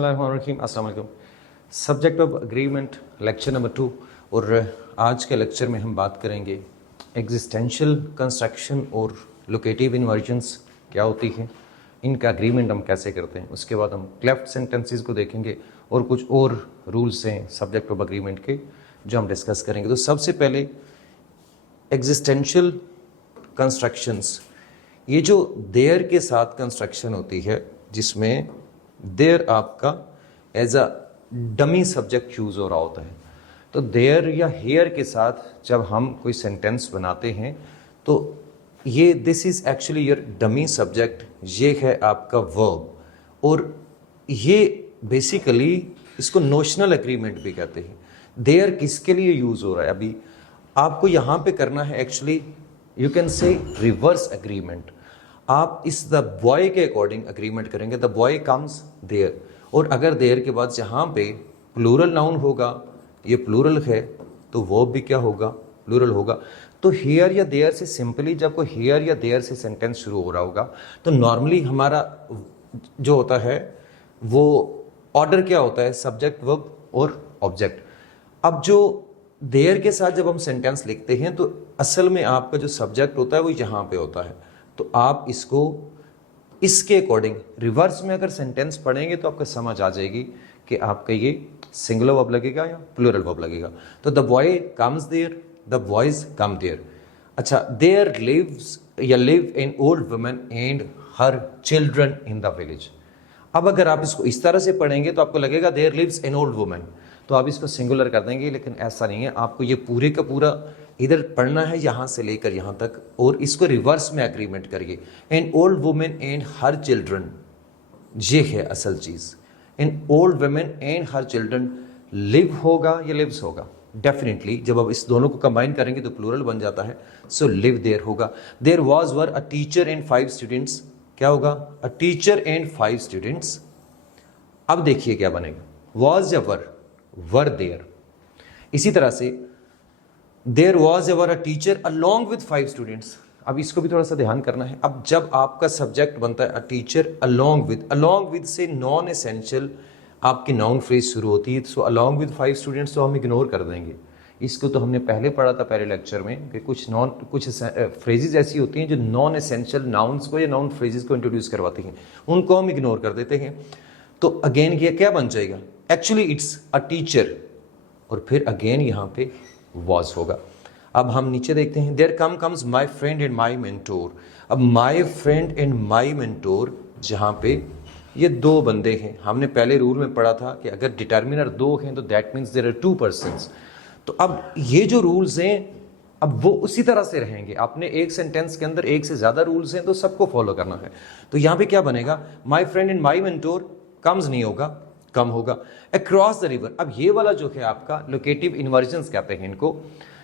बिस्मिल्लाहिर्रहमानिर्रहीम, अस्सलाम वालेकुम। Subject of agreement lecture number 2। और आज के लेक्चर में हम बात करेंगे एग्जिस्टेंशियल कंस्ट्रक्शन और लोकेटिव इन्वर्जन्स क्या होती हैं, इनका अग्रीमेंट हम कैसे करते हैं। उसके बाद हम क्लेफ्ट सेंटेंसेस को देखेंगे और कुछ और रूल्स हैं सब्जेक्ट ऑफ अग्रीमेंट के जो हम डिस्कस करेंगे। तो सबसे पहले एग्जिस्टेंशियल कंस्ट्रक्शंस, ये जो देयर के साथ कंस्ट्रक्शन होती है जिसमें देयर आपका as a dummy subject use हो रहा होता है। तो देयर या हेयर के साथ जब हम कोई सेंटेंस बनाते हैं तो ये this is actually your dummy subject, ये है आपका वर्ब। और ये बेसिकली इसको नोशनल एग्रीमेंट भी कहते हैं। देयर किसके लिए यूज हो रहा है, अभी आपको यहाँ पे करना है actually you can say reverse agreement. आप इस द बॉय के अकॉर्डिंग अग्रीमेंट करेंगे, द बॉय कम्स देयर। और अगर देयर के बाद जहाँ पे प्लूरल नाउन होगा, ये प्लूरल है तो वो भी क्या होगा, प्लूरल होगा। तो हियर या देयर से सिंपली जब कोई हियर या देयर से सेंटेंस शुरू हो रहा होगा तो नॉर्मली हमारा जो होता है वो ऑर्डर क्या होता है, सब्जेक्ट वर्ब और ऑब्जेक्ट। अब जो देयर के साथ जब हम सेंटेंस लिखते हैं तो असल में आपका जो सब्जेक्ट होता है वो यहाँ पे होता है। तो आप इसको इसके अकॉर्डिंग रिवर्स में अगर सेंटेंस पढ़ेंगे तो आपको समझ आ जाएगी कि आपका ये सिंगुलर वर्ब लगेगा या प्लूरल वर्ब लगेगा। तो the boy comes there, the boys come there. अच्छा, देयर लिव्स या live an old woman and her children in the village. अब अगर आप इसको इस तरह से पढ़ेंगे तो आपको लगेगा there lives an old woman, तो आप इसको सिंगुलर कर देंगे, लेकिन ऐसा नहीं है। आपको ये पूरे का पूरा इधर पढ़ना है यहाँ से लेकर यहाँ तक, और इसको रिवर्स में एग्रीमेंट करिए। An old women and her children, ये है असल चीज। An old women and her children live होगा या लिव्स होगा, डेफिनेटली जब आप इस दोनों को कंबाइन करेंगे तो प्लूरल बन जाता है। सो लिव देयर होगा। There was were a teacher and 5 students, क्या होगा, अ टीचर एंड 5 स्टूडेंट्स। अब देखिए क्या बनेगा, वाज या वर देयर। इसी तरह से there was ever a teacher along with 5 students. अब इसको भी थोड़ा सा ध्यान करना है। अब जब आपका सब्जेक्ट बनता है अ टीचर अलॉन्ग विद से नॉन एसेंशियल आपकी नाउन फ्रेज शुरू होती है, सो अलॉन्ग विद 5 स्टूडेंट्स तो हम इग्नोर कर देंगे। इसको तो हमने पहले पढ़ा था पहले लेक्चर में कि कुछ फ्रेजेस ऐसी होती हैं जो नॉन एसेंशियल नाउन्स को या नाउन फ्रेजेस को इंट्रोड्यूस करवाती हैं, उनको हम इग्नोर कर देते हैं। तो अगेन ये क्या बन जाएगा, एक्चुअली इट्स अ टीचर, और फिर अगेन यहाँ पे वॉज होगा। अब हम नीचे देखते हैं, there comes my friend and my mentor. अब my friend and my mentor, जहाँ पे ये दो बंदे हैं। हमने पहले रूल में पढ़ा था कि अगर डिटर्मिनर 2 हैं तो that means there are 2 persons. तो अब ये जो रूल्स हैं अब वो उसी तरह से रहेंगे। आपने एक सेंटेंस के अंदर एक से ज्यादा रूल्स हैं तो सबको फॉलो करना है। तो यहाँ पे क्या बनेगा, माई friend and my mentor, comes नहीं होगा, कम होगा। अक्रॉस द रिवर, अब ये वाला जो है आपका लोकेटिव इन्वर्जन्स कहते हैं इनको,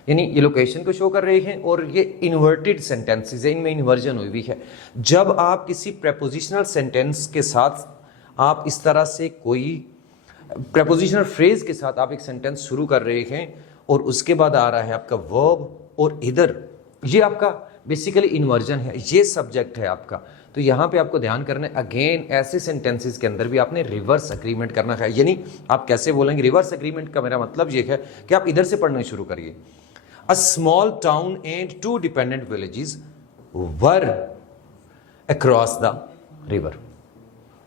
यानी ये लोकेशन को शो कर रहे हैं और ये इन्वर्टेड सेंटेंसेस है, इनमें इन्वर्जन हुई हुई है। जब आप किसी प्रेपोजिशनल सेंटेंस के साथ आप इस तरह से कोई प्रेपोजिशनल फ्रेज के साथ आप एक सेंटेंस शुरू कर रहे हैं और उसके बाद आ रहा है आपका वर्ब और इधर ये आपका बेसिकली इन्वर्जन है, ये सब्जेक्ट है आपका। तो यहाँ पे आपको ध्यान करना है, अगेन ऐसे सेंटेंसेस के अंदर भी आपने रिवर्स एग्रीमेंट करना है। यानी आप कैसे बोलेंगे, रिवर्स एग्रीमेंट का मेरा मतलब ये है कि आप इधर से पढ़ना शुरू करिए। अ small town and 2 dependent villages were across the river,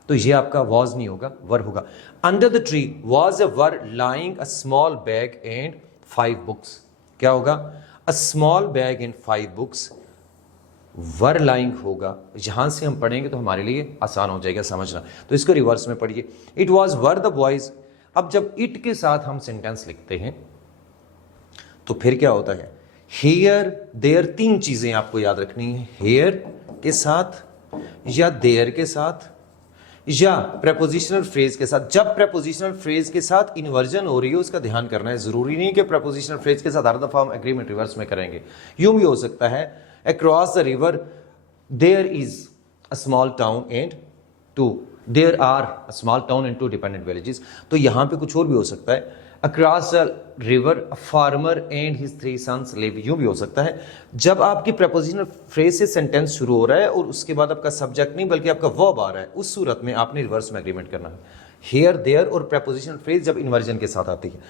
तो ये आपका वॉज नहीं होगा, वर होगा। Under the tree was a were lying a small bag and 5 books, क्या होगा, a small bag and 5 books, were lying होगा। यहां से हम पढ़ेंगे तो हमारे लिए आसान हो जाएगा समझना। तो इसको रिवर्स में पढ़िए, it was were the boys. अब जब इट के साथ हम सेंटेंस लिखते हैं तो फिर क्या होता है, हेयर देयर, 3 चीजें आपको याद रखनी है, हेयर के साथ या देयर के साथ या प्रेपोजिशनल फ्रेज के साथ। जब प्रेपोजिशनल फ्रेज के साथ इन्वर्जन हो रही है उसका ध्यान करना है। जरूरी नहीं कि प्रेपोजिशनल फ्रेज के साथ हर दफा हम एग्रीमेंट रिवर्स में करेंगे। यूं भी हो सकता है, across the river there is a small town and 2, there are a small town and 2 dependent villages. तो यहां पे कुछ और भी हो सकता है, across the river a farmer and his 3 sons live, यूं भी हो सकता है। जब आपकी प्रपोजिशनल फ्रेज से सेंटेंस शुरू हो रहा है और उसके बाद आपका सब्जेक्ट नहीं बल्कि आपका वर्ब आ रहा है, उस सूरत में आपने रिवर्स में एग्रीमेंट करना है। हेयर देयर और प्रेपोजिशनल फ्रेज जब इन्वर्जन के साथ आती है।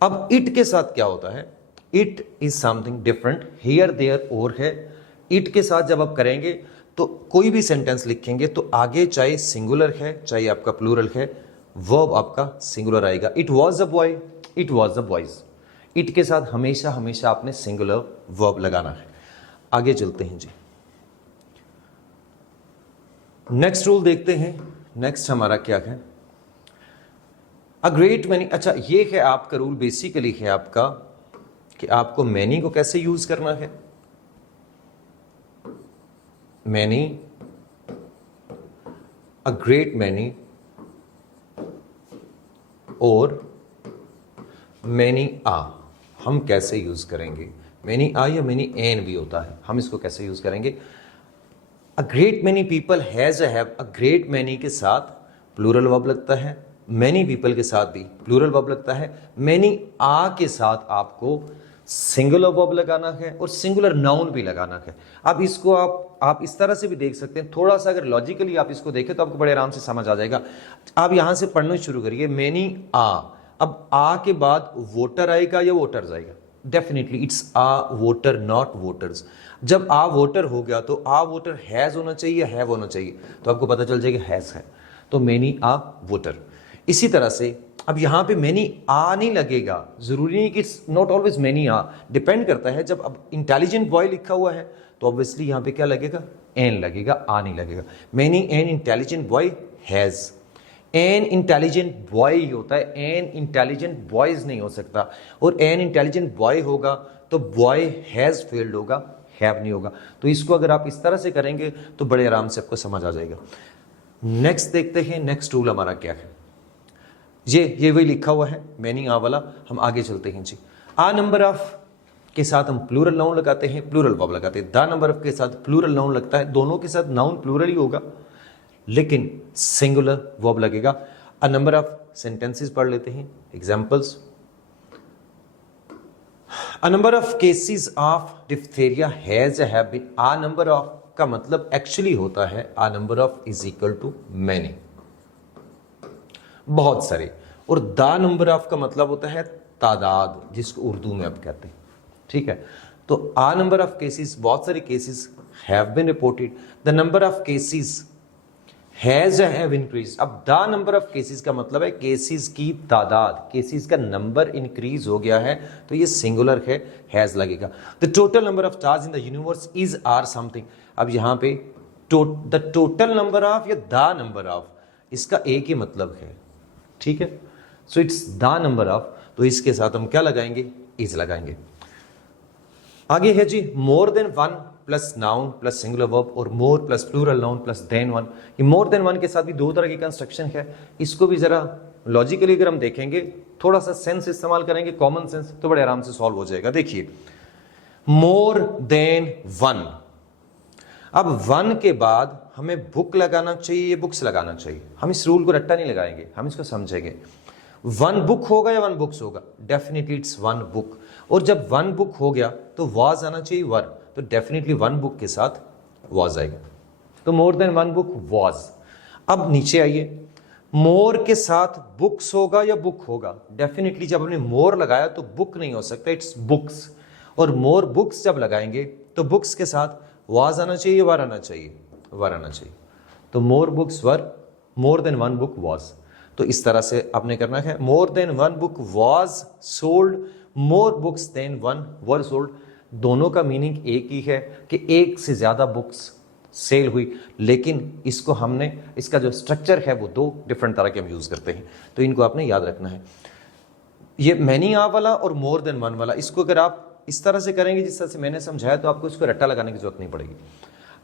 अब इट के साथ क्या होता है, it is something different, here there और है। इट के साथ जब आप करेंगे तो कोई भी सेंटेंस लिखेंगे तो आगे चाहे सिंगुलर है चाहे आपका प्लूरल है, वर्ब आपका सिंगुलर आएगा। It was a boy, it was a boys. It के साथ हमेशा हमेशा आपने सिंगुलर वर्ब लगाना है। आगे चलते हैं जी, नेक्स्ट रूल देखते हैं। नेक्स्ट हमारा क्या है, अ ग्रेट मैनी। अच्छा, ये है आपका रूल, बेसिकली है आपका कि आपको मैनी को कैसे यूज करना है। मैनी, अ ग्रेट मैनी और मैनी आ हम कैसे यूज करेंगे। मैनी आ या मैनी एन भी होता है, हम इसको कैसे यूज करेंगे। A great many people has a have, a great many के साथ प्लूरल वर्ब लगता है, मैनी पीपल के साथ भी प्लूरल वर्ब लगता है। मैनी आ के साथ आपको सिंगुलर वर्ब लगाना है और सिंगुलर नाउन भी लगाना है। अब इसको आप इस तरह से भी देख सकते हैं, थोड़ा सा अगर लॉजिकली आप इसको देखें तो आपको बड़े आराम से समझ आ जाएगा। आप यहां से पढ़ना शुरू करिए, मैनी आ, अब आ के बाद वोटर आएगा या वोटर्स आएगा, definitely it's a voter not voters. जब आ वोटर हो गया तो आ वोटर हैज होना चाहिए, हैव होना चाहिए, तो आपको पता चल जाएगा हैज है, तो मैनी आ वोटर। इसी तरह से अब यहां पे मैनी आ नहीं लगेगा, जरूरी नहीं कि it's not always many a, depend करता है। जब अब इंटेलिजेंट बॉय लिखा हुआ है तो ऑब्वियसली यहां पे क्या लगेगा, एन लगेगा, आ नहीं लगेगा। Many an intelligent boy has, an intelligent boy ही होता है, एन इंटेलिजेंट बॉयज नहीं हो सकता। और एन इंटेलिजेंट बॉय होगा तो बॉय हैज फेल्ड होगा, हैव नहीं होगा। तो इसको अगर आप इस तरह से करेंगे तो बड़े आराम से आपको समझ आ जाएगा। नेक्स्ट देखते हैं, नेक्स्ट रूल हमारा क्या है। ये वही लिखा हुआ है मैनी आ वाला। हम आगे चलते हैं जी। आ नंबर ऑफ के साथ हम प्लूरल नाउन लगाते हैं, प्लूरल वर्ब लगाते हैं। द नंबर ऑफ के साथ प्लूरल नाउन लगता है, दोनों के साथ नाउन प्लूरल ही होगा लेकिन सिंगुलर वर्ब लगेगा। अ नंबर ऑफ सेंटेंसेस पढ़ लेते हैं, examples. A number of cases of diphtheria has have been. A number of का मतलब एक्चुअली होता है a number of is equal to many, बहुत सारे। और द नंबर ऑफ का मतलब होता है तादाद, जिसको उर्दू में आप कहते हैं, ठीक है। तो आ नंबर ऑफ केसेस, बहुत सारे cases have been reported. The number of cases has have increase. अब द नंबर ऑफ केसेस का मतलब है केसेस की तादाद, केसेस का नंबर इंक्रीज हो गया है, तो ये सिंगुलर है, हैज लगेगा। The total number of stars in the universe is are something. अब यहां पे द टोटल नंबर ऑफ या द नंबर ऑफ, इसका एक ही मतलब है, ठीक है। So it's the number of, तो इसके साथ हम क्या लगाएंगे, इज लगाएंगे। आगे है जी, more than one plus noun plus singular verb और more plus plural noun plus then one. ये मोर देन वन के साथ भी दो तरह की कंस्ट्रक्शन है। इसको भी जरा लॉजिकली अगर हम देखेंगे, थोड़ा सा सेंस इस्तेमाल करेंगे, कॉमन सेंस, तो बड़े आराम से सॉल्व हो जाएगा। देखिए, मोर देन वन, अब वन के बाद हमें बुक लगाना चाहिए, बुक्स लगाना चाहिए। हम इस रूल को रट्टा नहीं लगाएंगे, हम इसको समझेंगे। वन बुक होगा या वन बुक्स होगा, डेफिनेटली इट्स वन बुक। और जब वन बुक हो गया तो वाज आना चाहिए, वर, तो डेफिनेटली वन बुक के साथ वाज आएगा। तो मोर देन वन बुक वाज। अब नीचे आइए, मोर के साथ बुक्स होगा या बुक होगा, डेफिनेटली जब हमने मोर लगाया तो बुक नहीं हो सकता, इट्स बुक्स। और मोर बुक्स जब लगाएंगे तो बुक्स के साथ वाज आना चाहिए, वर आना चाहिए, वर आना चाहिए। तो more books were, more than one book was. तो इस तरह से आपने करना है, more than one book was sold, more books than one were sold. दोनों का मीनिंग एक ही है कि एक से ज्यादा बुक्स सेल हुई, लेकिन इसको हमने, इसका जो स्ट्रक्चर है वो दो डिफरेंट तरह के हम यूज करते हैं, तो इनको आपने याद रखना है। ये मैनी आ वाला और मोर देन वन वाला, इसको अगर आप इस तरह से करेंगे जिस तरह से मैंने समझाया, तो आपको इसको रट्टा लगाने की जरूरत नहीं पड़ेगी।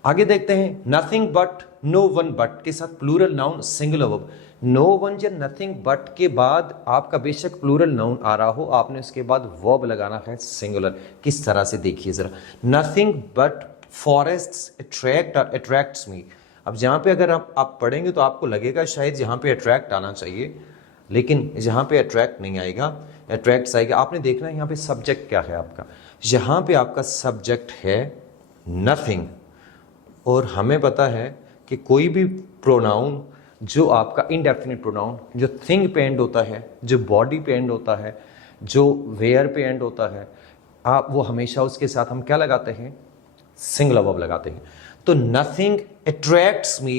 आगे देखते हैं, nothing but, no one but के साथ plural noun singular verb. No one या नथिंग बट के बाद आपका बेशक प्लूरल नाउन आ रहा हो, आपने उसके बाद वर्ब लगाना है सिंगुलर। किस तरह से देखिए जरा, नथिंग बट फॉरेस्ट्स अट्रैक्ट और अट्रैक्ट्स मी। अब जहां पे अगर आप पढ़ेंगे तो आपको लगेगा शायद यहां पे अट्रैक्ट आना चाहिए, लेकिन यहां पे अट्रैक्ट नहीं आएगा, अट्रैक्ट्स आएगा। आपने देखना है यहां पे सब्जेक्ट क्या है आपका, यहां पे आपका सब्जेक्ट है नथिंग। और हमें पता है कि कोई भी प्रोनाउन जो आपका इनडेफिनिट प्रोनाउन जो थिंग पे एंड होता है, जो बॉडी पे एंड होता है, जो वेयर पे एंड होता है, आप वो हमेशा उसके साथ हम क्या लगाते हैं, सिंगुलर वर्ब लगाते हैं। तो nothing attracts me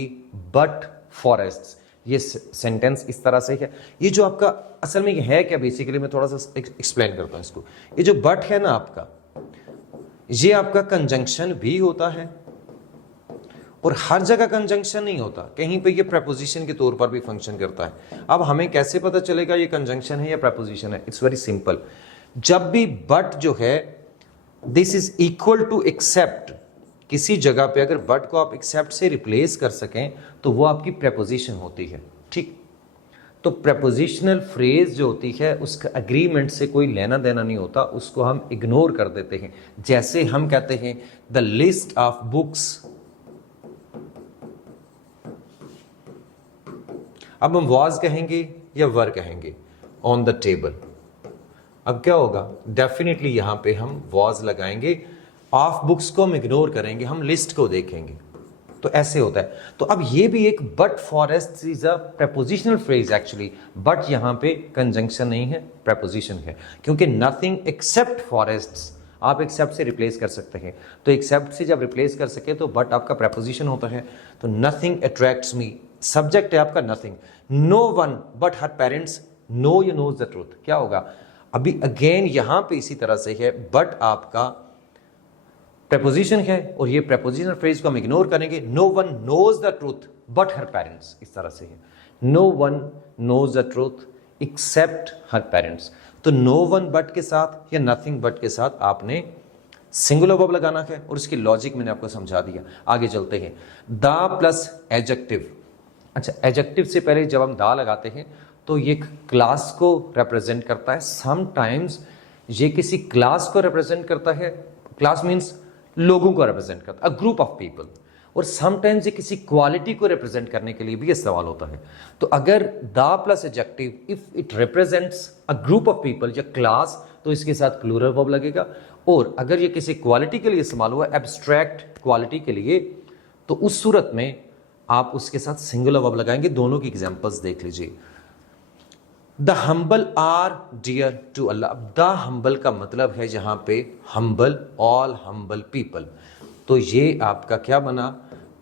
but forests, ये सेंटेंस इस तरह से है। ये जो आपका असल में है क्या, बेसिकली मैं थोड़ा सा एक्सप्लेन करता हूं इसको। ये जो बट है ना आपका, ये आपका कंजंक्शन भी होता है और हर जगह कंजंक्शन नहीं होता, कहीं पे ये प्रेपोजिशन के तौर पर भी फंक्शन करता है। अब हमें कैसे पता चलेगा ये कंजंक्शन है या प्रेपोजिशन है? It's very simple. जब भी बट जो है this is equal to except, किसी जगह पे अगर बट को आप एक्सेप्ट से रिप्लेस कर सकें तो वो आपकी प्रेपोजिशन होती है, ठीक। तो प्रेपोजिशनल फ्रेज जो होती है उसका एग्रीमेंट से कोई लेना देना नहीं होता, उसको हम इग्नोर कर देते हैं। जैसे हम कहते हैं द लिस्ट ऑफ बुक्स, अब हम वाज कहेंगे या वर कहेंगे, ऑन द टेबल। अब क्या होगा, डेफिनेटली यहां पे हम वाज लगाएंगे, ऑफ बुक्स को हम इग्नोर करेंगे, हम लिस्ट को देखेंगे। तो ऐसे होता है। तो अब ये भी एक but forest is a prepositional phrase actually, but यहां पे कंजंक्शन नहीं है, प्रेपोजिशन है, क्योंकि नथिंग एक्सेप्ट फॉरेस्ट्स आप एक्सेप्ट से रिप्लेस कर सकते हैं। तो एक्सेप्ट से जब रिप्लेस कर सके तो बट आपका प्रेपोजिशन होता है। तो नथिंग अट्रैक्ट्स मी, सब्जेक्ट है आपका nothing. No one but her parents no you knows the truth, क्या होगा? अभी अगेन यहां पे इसी तरह से है, बट आपका प्रेपोजिशन है और ये प्रेपोजिशनल फ्रेज को हम इग्नोर करेंगे। No one knows the truth but her parents, इस तरह से है। No one knows the truth except her parents. तो नो वन बट के साथ या नथिंग बट के साथ आपने सिंगुलर वर्ब लगाना है और इसकी लॉजिक मैंने आपको समझा दिया। आगे चलते हैं, द प्लस एडजेक्टिव। अच्छा, एडजेक्टिव से पहले जब हम दा लगाते हैं तो ये क्लास को रिप्रेजेंट करता है। समटाइम्स ये किसी क्लास को रिप्रेजेंट करता है, क्लास मीन्स लोगों को रिप्रेजेंट करता है, अ ग्रुप ऑफ पीपल। और समटाइम्स ये किसी क्वालिटी को रिप्रेजेंट करने के लिए भी इस्तेमाल होता है। तो अगर the plus adjective if it represents a group of people या क्लास, तो इसके साथ प्लूरल वर्ब लगेगा। और अगर ये किसी क्वालिटी के लिए इस्तेमाल हुआ, एब्स्ट्रैक्ट क्वालिटी के लिए, तो उस सूरत में आप उसके साथ सिंगुलर वर्ब लगाएंगे। दोनों की एग्जांपल्स देख लीजिए। The humble are dear to Allah. The humble का मतलब है जहां पे हम्बल, ऑल हम्बल पीपल। तो ये आपका क्या बना,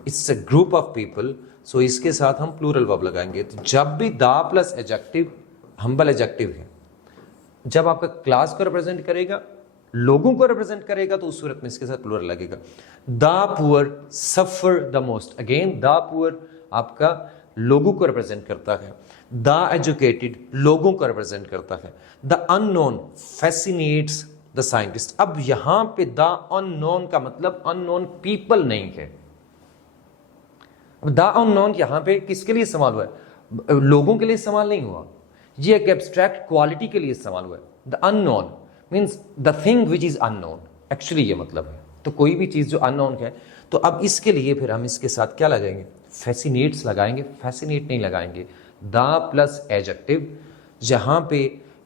it's a group of people. So इसके साथ हम प्लूरल वर्ब लगाएंगे। तो जब भी the plus adjective, humble adjective है, जब आपका क्लास को रिप्रेजेंट करेगा, लोगों को रिप्रेजेंट करेगा, तो उस सूरत में इसके साथ प्लूरल लगेगा। The poor suffer the most. Again the poor आपका लोगों को रिप्रेजेंट करता है। द एजुकेटेड लोगों को रिप्रेजेंट करता है। The unknown fascinates the scientist. अब यहां पे द अननोन का मतलब अननोन पीपल नहीं है। द अननोन यहां पे किसके लिए इस्तेमाल हुआ है? लोगों के लिए इस्तेमाल नहीं हुआ, ये एक एब्स्ट्रैक्ट क्वालिटी के लिए इस्तेमाल हुआ है। The unknown means the thing which is unknown, actually ये मतलब है। तो कोई भी चीज जो अननोन है, तो अब इसके लिए फिर हम इसके साथ क्या लगाएंगे? फैसिनेट्स लगाएंगे, फैसिनेट नहीं लगाएंगे। द प्लस एडजेक्टिव जहां पे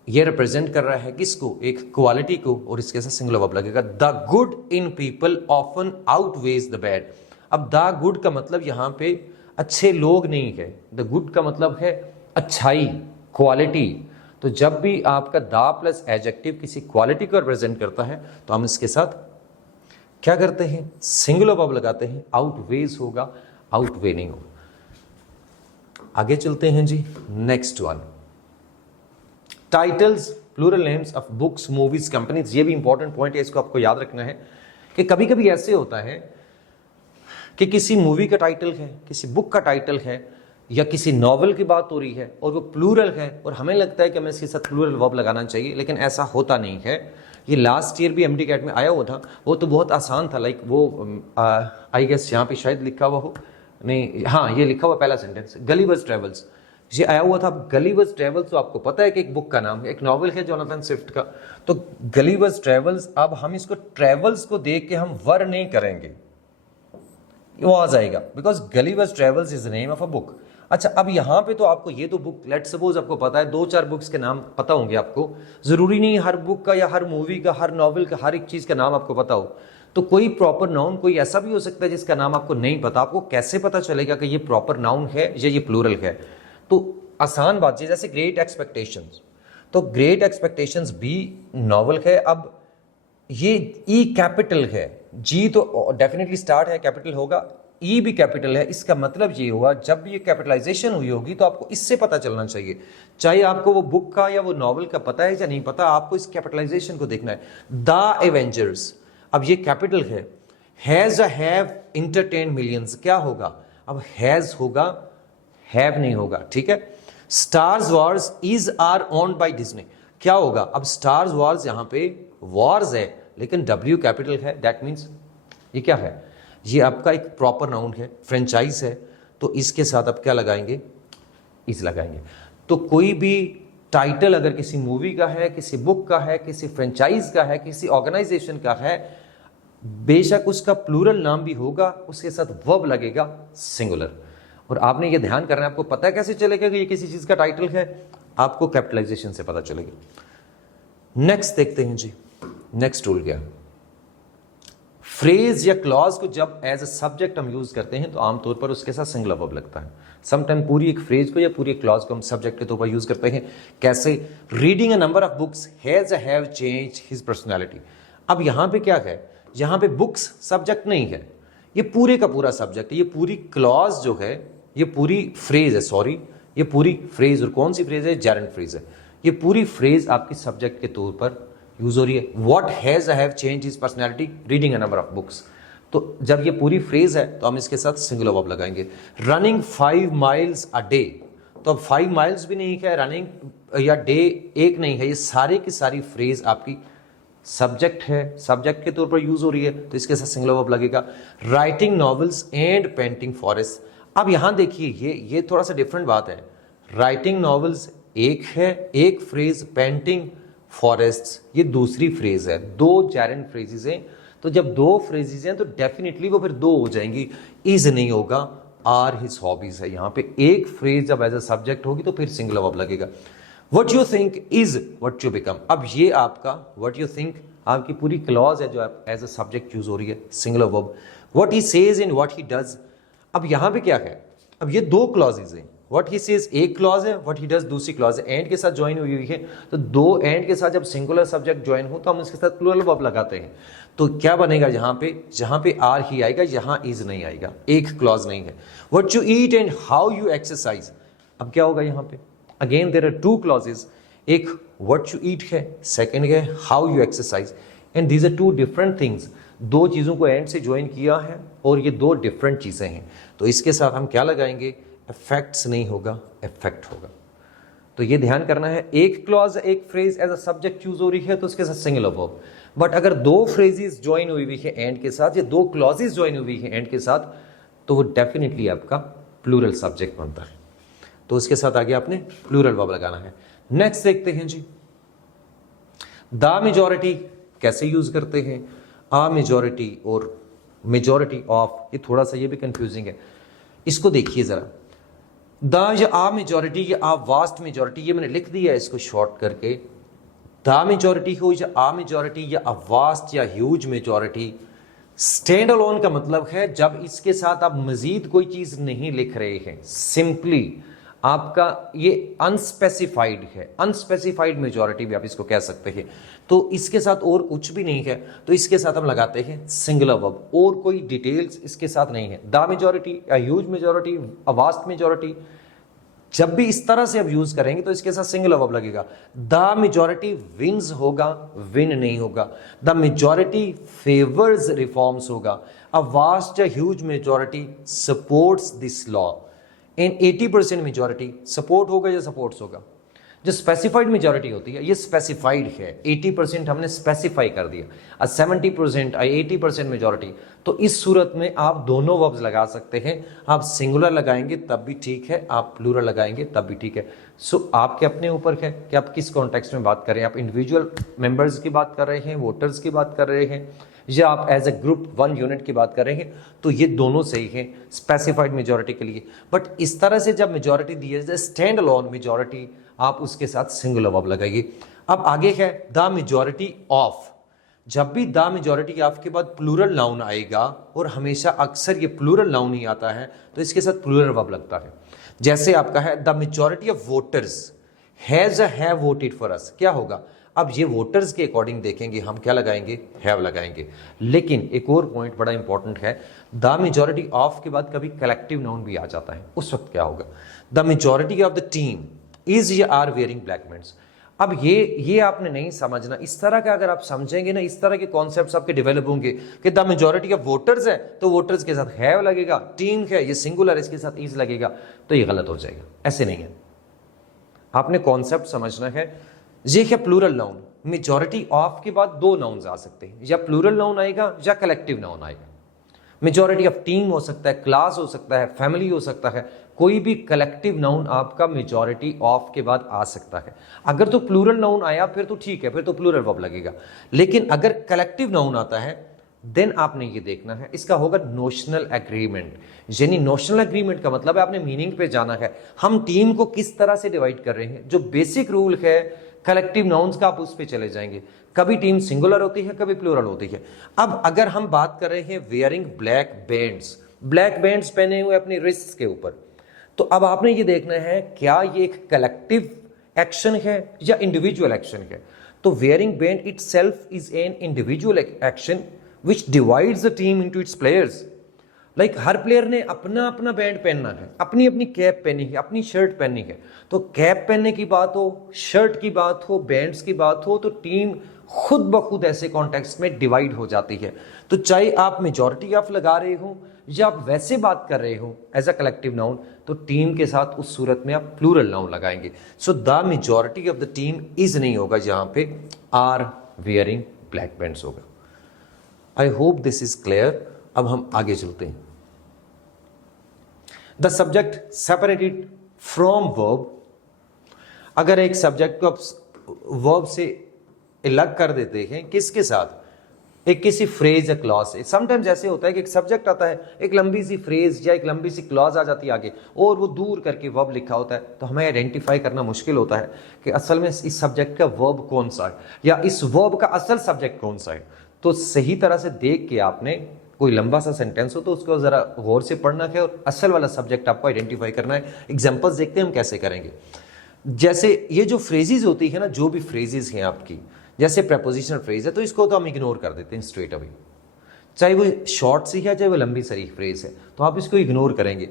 ये रिप्रेजेंट कर रहा है किसको? एक क्वालिटी को, और इसके साथ सिंगुलर वर्ब लगेगा। The good in people often outweighs the bad. अब द गुड का मतलब यहां पे अच्छे लोग नहीं है, द गुड का मतलब है अच्छाई, क्वालिटी। तो जब भी आपका द प्लस एडजेक्टिव किसी क्वालिटी को रिप्रेजेंट करता है तो हम इसके साथ क्या करते हैं? सिंगुलर वर्ब लगाते हैं। आउटवेज होगा, आउटवे नहीं होगा। आगे चलते हैं जी, next one, titles plural names of books, movies, companies. ये भी इंपॉर्टेंट पॉइंट है, इसको आपको याद रखना है कि कभी कभी ऐसे होता है कि किसी मूवी का टाइटल है, किसी बुक का टाइटल है, या किसी नॉवल की बात हो रही है और वो प्लूरल है, और हमें लगता है कि हमें इसके साथ प्लूरल वर्ब लगाना चाहिए, लेकिन ऐसा होता नहीं है। ये लास्ट ईयर भी एमडी कैट में आया हुआ था, वो तो बहुत आसान था। लाइक वो आई गेस यहाँ पे शायद लिखा हुआ हो, नहीं, हाँ ये लिखा हुआ पहला सेंटेंस, गलीवर्स ट्रेवल्स, ये आया हुआ था। गलीवर्स ट्रेवल्स तो आपको पता है कि एक बुक का नाम है, एक नॉवल है जोनाथन स्विफ्ट का। तो गलीवर्स ट्रेवल्स, अब हम इसको ट्रेवल्स को देख के हम वर नहीं करेंगे, वो आ जाएगा, because Gulliver's Travels is the name of a book. अच्छा, अब यहाँ पे तो आपको ये तो बुक, लेट सपोज आपको पता है 2-4 बुक्स के नाम पता होंगे आपको, जरूरी नहीं हर बुक का या हर मूवी का, हर नॉवल का, हर एक चीज का नाम आपको पता हो। तो कोई प्रॉपर नाउन कोई ऐसा भी हो सकता है जिसका नाम आपको नहीं पता, आपको कैसे पता चलेगा कि ये प्रॉपर नाउन है या ये प्लूरल है? तो आसान बात है, जैसे ग्रेट एक्सपेक्टेशंस, तो ग्रेट एक्सपेक्टेशंस भी नॉवल है। अब ये ई कैपिटल है, जी तो डेफिनेटली स्टार्ट है, कैपिटल होगा, ई भी कैपिटल है। इसका मतलब ये हुआ जब ये कैपिटलाइजेशन हुई होगी तो आपको इससे पता चलना चाहिए, चाहे आपको वो बुक का या वो नॉवल का पता है या नहीं पता, आपको इस कैपिटलाइजेशन को देखना है। द एवेंजर्स, अब ये कैपिटल है। Has a have entertain millions, क्या होगा? अब हैज होगा, हैव नहीं होगा, ठीक है। Stars wars is are owned by Disney, क्या होगा? अब स्टार्स वॉर्स, यहां पे वॉर्स है लेकिन डब्ल्यू कैपिटल है, दैट मीन्स ये क्या है? ये आपका एक प्रॉपर नाउन है, फ्रेंचाइज है, तो इसके साथ आप क्या लगाएंगे? इज लगाएंगे। तो कोई भी टाइटल अगर किसी मूवी का है, किसी बुक का है, किसी फ्रेंचाइज का है, किसी ऑर्गेनाइजेशन का है, बेशक उसका प्लूरल नाम भी होगा, उसके साथ वर्ब लगेगा सिंगुलर। और आपने ये ध्यान करना है, आपको पता कैसे चलेगा कि ये किसी चीज का टाइटल है? आपको कैपिटलाइजेशन से पता चलेगा। नेक्स्ट देखते हैं जी, नेक्स्ट रूल क्या? फ्रेज या क्लॉज को जब एज अ सब्जेक्ट हम यूज करते हैं तो आमतौर पर उसके साथ सिंगुलर वर्ब लगता है। समटाइम पूरी एक फ्रेज को या पूरी क्लॉज को हम सब्जेक्ट के तौर पर यूज करते हैं। कैसे? Reading a number of books have change his personality. अब यहां पे क्या है? यहां पे बुक्स सब्जेक्ट नहीं है, ये पूरे का पूरा सब्जेक्ट है। ये पूरी क्लॉज जो है, ये पूरी फ्रेज है, सॉरी, ये पूरी फ्रेज, और कौन सी फ्रेज है? जेरेंट फ्रेज है। ये पूरी फ्रेज आपकी सब्जेक्ट के तौर पर यूज हो रही है। What has a have change his personality, reading a number of books. तो जब ये पूरी फ्रेज है तो हम इसके साथ सिंगुलर वर्ब लगाएंगे। रनिंग 5 miles a day, तो अब 5 miles भी नहीं है, रनिंग या डे एक नहीं है, ये सारे की सारी फ्रेज आपकी सब्जेक्ट है, सब्जेक्ट के तौर पर यूज हो रही है, तो इसके साथ सिंगुलर वर्ब लगेगा। Writing novels and painting forest, अब यहां देखिए ये थोड़ा सा डिफरेंट बात है। राइटिंग नॉवेल्स एक है, एक फ्रेज, पेंटिंग फॉरेस्ट ये दूसरी फ्रेज है। दो जेरेंट फ्रेजेस हैं, तो जब दो फ्रेजेस हैं तो डेफिनेटली वो फिर दो हो जाएंगी, इज नहीं होगा, आर हिज हॉबीज है। यहां पे एक फ्रेज जब एज अ सब्जेक्ट होगी तो फिर सिंगुलर वर्ब लगेगा। What you think is what you become, अब ये आपका व्हाट यू थिंक आपकी पूरी क्लॉज है जो एज अ सब्जेक्ट यूज हो रही है, singular verb. What he says in what he does, अब यहां पे क्या है? अब ये दो क्लॉजेज हैं। व्हाट ही सेज एक क्लॉज है, व्हाट ही डज दूसरी क्लॉज है, एंड के साथ ज्वाइन हुई हुई है। तो दो एंड के साथ जब सिंगुलर सब्जेक्ट ज्वाइन हो तो हम इसके साथ प्लूरल वर्ब लगाते हैं। तो क्या बनेगा? जहां पे आर ही आएगा, यहां इज नहीं आएगा, एक क्लॉज नहीं है। What you eat and how you exercise, अब क्या होगा यहां पे? Again there are two clauses, एक व्हाट यू ईट है, सेकेंड है how you exercise, and these are two different things. दो चीजों को एंड से ज्वाइन किया है और ये दो डिफरेंट चीजें हैं, तो इसके साथ हम क्या लगाएंगे? इफेक्ट्स नहीं होगा, इफेक्ट होगा। तो ये ध्यान करना है, एक क्लॉज एक phrase as a subject use हो रही है तो उसके साथ सिंगुलर वर्ब। बट अगर दो फ्रेजेस ज्वाइन हुई है एंड के साथ, या दो क्लॉजेस ज्वाइन हुई है एंड के साथ, तो वो डेफिनेटली आपका प्लूरल सब्जेक्ट बनता है। तो उसके साथ आगे आपने प्लूरल वर्ब लगाना है। नेक्स्ट देखते हैं जी, द मेजॉरिटी कैसे यूज करते हैं? आ मेजॉरिटी और मेजॉरिटी ऑफ, ये थोड़ा सा ये भी कंफ्यूजिंग है, इसको देखिए जरा। द या आ मेजॉरिटी या आ वास्ट मेजॉरिटी, ये मैंने लिख दिया है इसको शॉर्ट करके। द मेजॉरिटी हो या आ मेजॉरिटी या अ वास्ट या ह्यूज मेजॉरिटी, स्टैंड अलोन का मतलब है जब इसके साथ आप मजीद कोई चीज नहीं लिख रहे हैं, सिंपली आपका ये अनस्पेसिफाइड है, अनस्पेसिफाइड मेजॉरिटी भी आप इसको कह सकते हैं। तो इसके साथ और कुछ भी नहीं है, तो इसके साथ हम लगाते हैं सिंगुलर वर्ब, और कोई डिटेल्स इसके साथ नहीं है। The majority, a huge majority, a vast majority, जब भी इस तरह से आप यूज करेंगे तो इसके साथ सिंगुलर वर्ब लगेगा। द मेजॉरिटी विन्स होगा, विन नहीं होगा। द मेजॉरिटी फेवर्स रिफॉर्म्स होगा। अ वास्ट या huge majority supports this law, and 80% majority support होगा या सपोर्ट्स होगा। जो स्पेसिफाइड मेजॉरिटी होती है ये स्पेसिफाइड है, 80% हमने स्पेसिफाई कर दिया, 70% 80% मेजॉरिटी। तो इस सूरत में आप दोनों वर्ब्स लगा सकते हैं। आप सिंगुलर लगाएंगे तब भी ठीक है, आप प्लूरल लगाएंगे तब भी ठीक है। सो आपके अपने ऊपर है कि आप किस कॉन्टेक्स्ट में बात कर रहे हैं। आप इंडिविजुअल मेंबर्स की बात कर रहे हैं, वोटर्स की बात कर रहे हैं, या आप एज ए ग्रुप 1 यूनिट की बात कर रहे हैं, तो ये दोनों सही हैं स्पेसिफाइड मेजॉरिटी के लिए। बट इस तरह से जब मेजॉरिटी दी है, स्टैंड अलोन मेजॉरिटी, आप उसके साथ सिंगुलर वर्ब लगाइए। अब आगे है द मेजॉरिटी ऑफ, जब भी द मेजॉरिटी ऑफ के बाद प्लूरल नाउन आएगा, और हमेशा अक्सर ये प्लूरल नाउन ही आता है, तो इसके साथ प्लूरल वर्ब लगता है। जैसे आपका है the majority of voters have voted for us, क्या होगा? अब ये वोटर्स के अकॉर्डिंग देखेंगे हम क्या लगाएंगे, हैव लगाएंगे। लेकिन एक और पॉइंट बड़ा इंपॉर्टेंट है, द मेजॉरिटी ऑफ के बाद कभी कलेक्टिव नाउन भी आ जाता है, उस वक्त क्या होगा? The majority of the team is या आर वेयरिंग ब्लैक बेल्ट्स। अब ये आपने नहीं समझना, इस तरह का अगर आप समझेंगे ना, इस तरह के कॉन्सेप्ट्स आपके डेवलप होंगे कि द मेजॉरिटी ऑफ वोटर्स है तो वोटर्स के साथ हैव लगेगा, टीम है ये सिंगुलर, इसके साथ इज लगेगा, तो ये गलत हो जाएगा। ऐसे नहीं है, आपने कॉन्सेप्ट समझना है। ये क्या प्लूरल नाउन, मेजॉरिटी ऑफ के बाद दो नाउन्स आ सकते हैं, या प्लूरल नाउन आएगा या कलेक्टिव नाउन आएगा। मेजॉरिटी ऑफ टीम हो सकता है, क्लास हो सकता है, फैमिली हो सकता है, कोई भी कलेक्टिव नाउन आपका मेजॉरिटी ऑफ के बाद आ सकता है। अगर तो प्लूरल नाउन आया फिर तो ठीक है, फिर तो प्लूरल वर्ब लगेगा। लेकिन अगर कलेक्टिव नाउन आता है देन आपने ये देखना है, इसका होगा नोशनल एग्रीमेंट। यानी नोशनल एग्रीमेंट का मतलब है आपने मीनिंग पे जाना है, हम टीम को किस तरह से डिवाइड कर रहे हैं। जो बेसिक रूल है कलेक्टिव नाउन्स का, आप उस पे चले जाएंगे। कभी टीम सिंगुलर होती है, कभी प्लूरल होती है। अब अगर हम बात कर रहे हैं wearing black bands, black bands पहने हुए अपनी रिस्ट के ऊपर, तो अब आपने ये देखना है क्या ये एक कलेक्टिव एक्शन है या इंडिविजुअल एक्शन है। तो wearing band itself is an individual action which divides the team into its players. Like her player ने अपना अपना बैंड पहनना है, अपनी अपनी कैप पहनी है, अपनी शर्ट पहनी है। तो कैप पहनने की बात हो, शर्ट की बात हो, बैंड्स की बात हो, तो टीम खुद ब खुद ऐसे कॉन्टेक्स्ट में डिवाइड हो जाती है। तो चाहे आप मेजॉरिटी ऑफ लगा रहे हो या आप वैसे बात कर रहे हो एज अ कलेक्टिव नाउन, तो टीम के साथ उस सूरत में आप प्लूरल नाउन लगाएंगे। So the majority of the team is नहीं होगा, जहां पे आर वेयरिंग ब्लैक बैंड्स होगा। I hope this is clear. अब हम आगे चलते हैं। The subject separated from verb, अगर एक सब्जेक्ट को आप वर्ब से अलग कर देते हैं, किसके साथ? एक किसी फ्रेज या क्लॉज से। समटाइम्स ऐसे होता है कि एक सब्जेक्ट आता है, एक लंबी सी फ्रेज या एक लंबी सी क्लॉज आ जाती है आगे, और वो दूर करके वर्ब लिखा होता है, तो हमें आइडेंटिफाई करना मुश्किल होता है कि असल में इस सब्जेक्ट का वर्ब कौन सा है या इस वर्ब का असल सब्जेक्ट कौन सा है। तो सही तरह से देख के आपने, कोई लंबा सा सेंटेंस हो तो उसको जरा गौर से पढ़ना है और असल वाला सब्जेक्ट आपको आइडेंटिफाई करना है। एग्जांपल्स देखते हैं हम कैसे करेंगे। जैसे ये जो फ्रेजेस होती है ना, जो भी फ्रेजेस हैं आपकी, जैसे प्रेपोजिशनल फ्रेज है तो इसको तो हम इग्नोर कर देते हैं स्ट्रेट अवे, चाहे वो शॉर्ट सी है चाहे वो लंबी सारी फ्रेज है, तो आप इसको इग्नोर करेंगे।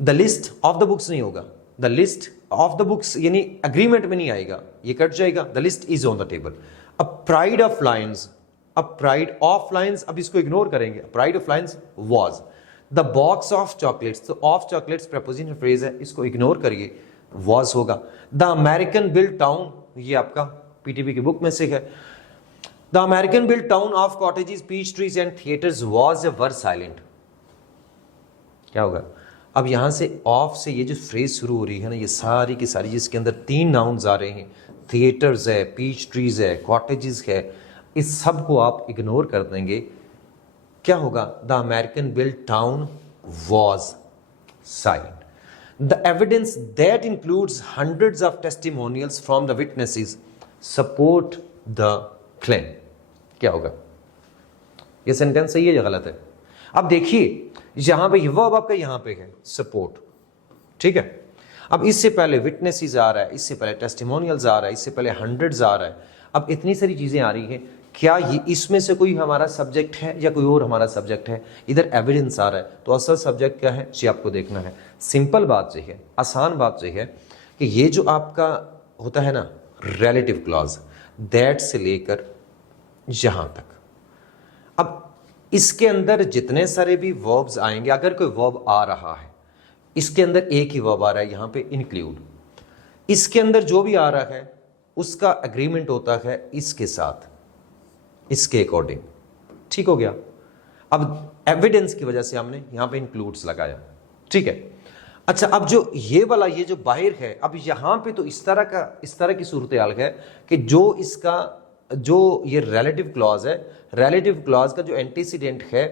The list of the books नहीं होगा, the list of the books यानी अग्रीमेंट में नहीं आएगा, ये कट जाएगा। The list is on the table. A pride of Lions, a pride of Lions, अब इसको इग्नोर करेंगे। Pride of Lions was. The box of chocolates, तो ऑफ चॉकलेट्स प्रेपोजिशनल फ्रेज है, इसको इग्नोर करिए, वाज होगा। द अमेरिकन बिल्ड टाउन, ये आपका पीटीबी की बुक में से है। The American built town of cottages, peach trees and theatres was were silent, क्या होगा? अब यहां से ऑफ से ये जो फ्रेज शुरू हो रही है ना, ये सारी की सारी, जिसके अंदर तीन नाउन्स आ रहे हैं, थिएटर्स है, पीच ट्रीज है, कॉटेजेस है, इस सब को आप इग्नोर कर देंगे। क्या होगा? The American built town was silent. The evidence that includes hundreds of testimonials from the witnesses support the claim, क्या होगा? ये सेंटेंस सही है या गलत है? अब देखिए यहां पे वर्ब आपका यहां पे है सपोर्ट, ठीक है। अब इससे पहले विटनेसेस आ रहा है, इससे पहले टेस्टिमोनियल्स आ रहा है, इससे पहले हंड्रेड्स आ रहा है। अब इतनी सारी चीजें आ रही हैं, क्या ये इसमें से कोई हमारा सब्जेक्ट है या कोई और हमारा सब्जेक्ट है? इधर एविडेंस आ रहा है, तो असल सब्जेक्ट क्या है ये आपको देखना है। सिंपल बात ये है, आसान बात ये है कि ये जो आपका होता है ना रिलेटिव क्लॉज, दैट से लेकर यहां तक, अब इसके अंदर जितने सारे भी वर्ब्स आएंगे, अगर कोई वर्ब आ रहा है, इसके अंदर एक ही वर्ब आ रहा है यहां पे इंक्लूड, इसके अंदर जो भी आ रहा है उसका एग्रीमेंट होता है इसके साथ, इसके अकॉर्डिंग, ठीक हो गया। अब एविडेंस की वजह से हमने यहां पे इंक्लूड्स लगाया, ठीक है। अच्छा, अब जो ये वाला ये जो बाहर है, अब यहां पे तो इस तरह की सूरत हाल है कि जो इसका जो ये रिलेटिव क्लॉज है, रिलेटिव क्लॉज का जो एंटीसीडेंट है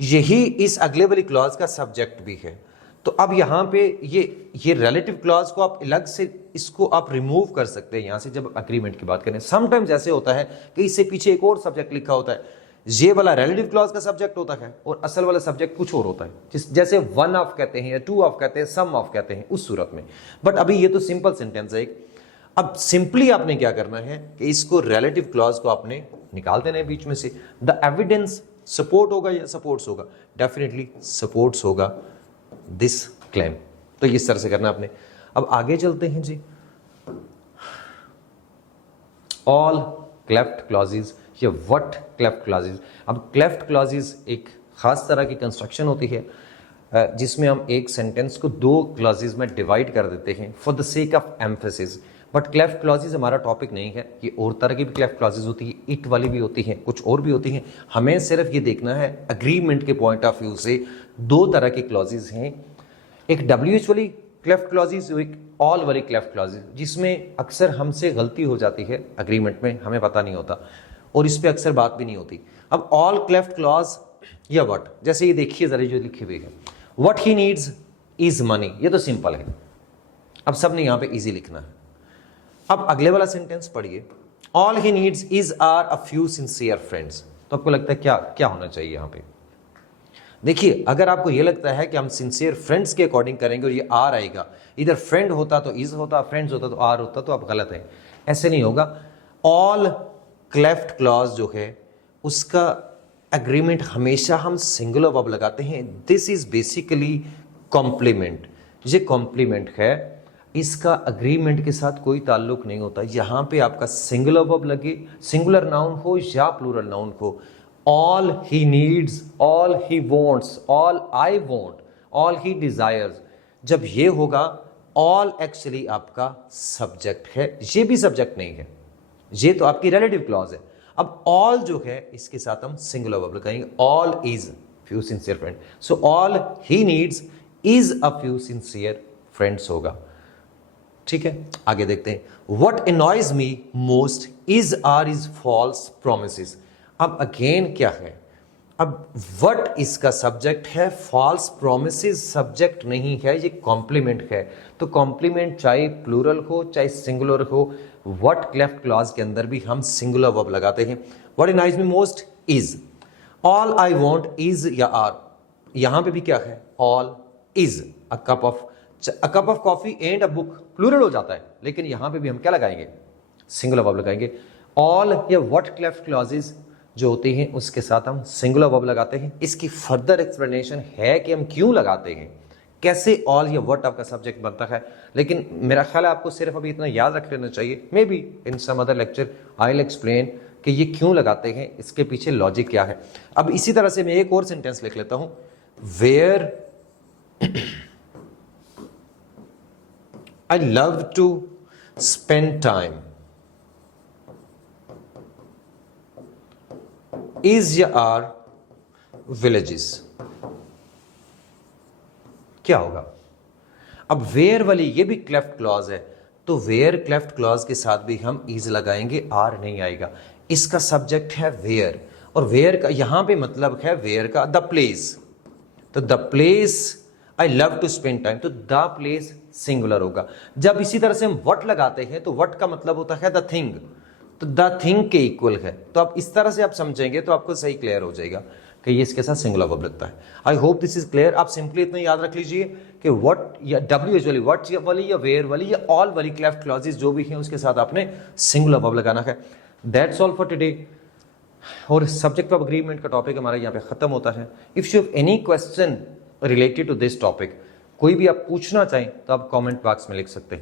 यही इस अगले वाली क्लॉज का सब्जेक्ट भी है। तो अब यहाँ पे ये रिलेटिव क्लॉज को आप अलग से इसको आप रिमूव कर सकते हैं यहाँ से जब अग्रीमेंट की बात करें। समटाइम्स ऐसे होता है कि इससे पीछे एक और सब्जेक्ट लिखा होता है, ये वाला रिलेटिव क्लॉज का सब्जेक्ट होता है और असल वाला सब्जेक्ट कुछ और होता है, जैसे वन ऑफ कहते हैं या टू ऑफ कहते हैं, सम ऑफ कहते हैं उस सूरत में। बट अभी ये तो सिंपल सेंटेंस है एक। अब सिंपली आपने क्या करना है कि इसको रिलेटिव क्लॉज को आपने निकाल देना है बीच में से। द एविडेंस सपोर्ट होगा या सपोर्ट्स होगा, डेफिनेटली सपोर्ट्स होगा दिस क्लेम। तो इस तरह से करना आपने। अब आगे चलते हैं जी। ऑल क्लेफ्ट क्लॉजेज या व्हाट क्लेफ्ट क्लॉजेज। अब क्लेफ्ट क्लॉजेज एक खास तरह की कंस्ट्रक्शन होती है जिसमें हम एक सेंटेंस को दो क्लॉजेज में डिवाइड कर देते हैं for the sake of emphasis. But cleft clauses हमारा टॉपिक नहीं है, ये और तरह की भी क्लेफ्ट क्लॉजेज होती है, इट वाली भी होती हैं, कुछ और भी होती हैं। हमें सिर्फ ये देखना है अग्रीमेंट के पॉइंट ऑफ व्यू से दो तरह की क्लॉजेज हैं, एक WH वाली क्लेफ्ट क्लॉजेज, एक ऑल वाली क्लेफ्ट क्लॉजेज, जिसमें अक्सर हमसे गलती हो जाती है अग्रीमेंट में, हमें पता नहीं होता और इस पे अक्सर बात भी नहीं होती। अब ऑल क्लेफ्ट क्लॉज या व्हाट, जैसे ये देखिए जरा जो लिखी हुई है, what he needs is money, ये तो सिंपल है, अब सबने यहां पे इजी लिखना है। अब अगले वाला सेंटेंस पढ़िए, all he needs is are a few sincere friends. तो आपको लगता है क्या क्या होना चाहिए यहां पे? देखिए, अगर आपको ये लगता है कि हम सिंसियर फ्रेंड्स के अकॉर्डिंग करेंगे और ये आर आएगा, इधर फ्रेंड होता तो इज होता, फ्रेंड्स होता तो आर होता, तो आप गलत है, ऐसे नहीं होगा। ऑल क्लेफ्ट क्लॉज जो है उसका एग्रीमेंट हमेशा हम सिंगुलर वर्ब लगाते हैं। दिस इज बेसिकली कॉम्प्लीमेंट, ये कॉम्प्लीमेंट है, इसका अग्रीमेंट के साथ कोई ताल्लुक नहीं होता। यहां पे आपका सिंगुलर वर्ब लगे, सिंगुलर नाउन हो या प्लूरल नाउन हो। All he needs, all he wants, all I want, all he desires, जब ये होगा ऑल एक्चुअली आपका सब्जेक्ट है, ये भी सब्जेक्ट नहीं है, ये तो आपकी रिलेटिव क्लॉज है। अब ऑल जो है इसके साथ हम सिंगुलर वर्ब लगाएंगे, all is few sincere friend, so all he needs is a few sincere friends होगा। ठीक है, आगे देखते हैं। What annoys me most is are is false promises. अब अगेन क्या है, अब व्हाट इसका सब्जेक्ट है, फॉल्स प्रोमिसेस सब्जेक्ट नहीं है, ये कॉम्प्लीमेंट है। तो कॉम्प्लीमेंट चाहे प्लूरल हो चाहे सिंगुलर हो, व्हाट क्लेफ्ट क्लॉज के अंदर भी हम सिंगुलर वर्ब लगाते हैं। What annoys me most is, all I want is या आर, यहां पे भी क्या है, all is. A cup of coffee and a book plural हो जाता है, लेकिन यहां पे भी हम क्या लगाएंगे, सिंगुलर वर्ब लगाएंगे। ऑल या व्हाट क्लेफ्ट क्लॉजेज जो होती हैं उसके साथ हम सिंगुलर वर्ब लगाते हैं। इसकी फर्दर एक्सप्लेनेशन है कि हम क्यों लगाते हैं, कैसे ऑल या व्हाट आपका सब्जेक्ट बनता है, लेकिन मेरा ख्याल है आपको सिर्फ अभी इतना याद रख लेना चाहिए। Maybe in some other lecture I will explain कि ये क्यों लगाते हैं, इसके पीछे लॉजिक क्या है। अब इसी तरह से मैं एक और सेंटेंस लिख लेता हूं, where I love to spend time is या are villages। क्या होगा, अब वेयर वाली ये भी क्लेफ्ट क्लॉज है, तो वेयर क्लेफ्ट क्लॉज के साथ भी हम इज लगाएंगे, आर नहीं आएगा। इसका सब्जेक्ट है वेयर, और वेयर का यहां पे मतलब है वेयर का द प्लेस। तो the place I love to spend time, तो द प्लेस सिंगुलर होगा। जब इसी तरह से हम व्हाट लगाते हैं तो व्हाट का मतलब होता है द थिंग, तो द थिंग के इक्वल है। तो आप इस तरह से आप समझेंगे तो आपको सही क्लियर हो जाएगा कि ये इसके साथ सिंगुलर वर्ब लगता है। I hope this is clear. आप सिंपली इतना याद रख लीजिए कि व्हाट या WH वाली, व्हाट वाली या वेयर वाली या ऑल वाली क्लेफ्ट क्लॉजेज जो भी हैं उसके साथ आपने सिंगुलर वर्ब लगाना है। That's all for today. और सब्जेक्ट ऑफ अग्रीमेंट का टॉपिक हमारा यहाँ पे खत्म होता है। If you have any question related to this topic, कोई भी आप पूछना चाहें तो आप कमेंट बॉक्स में लिख सकते हैं।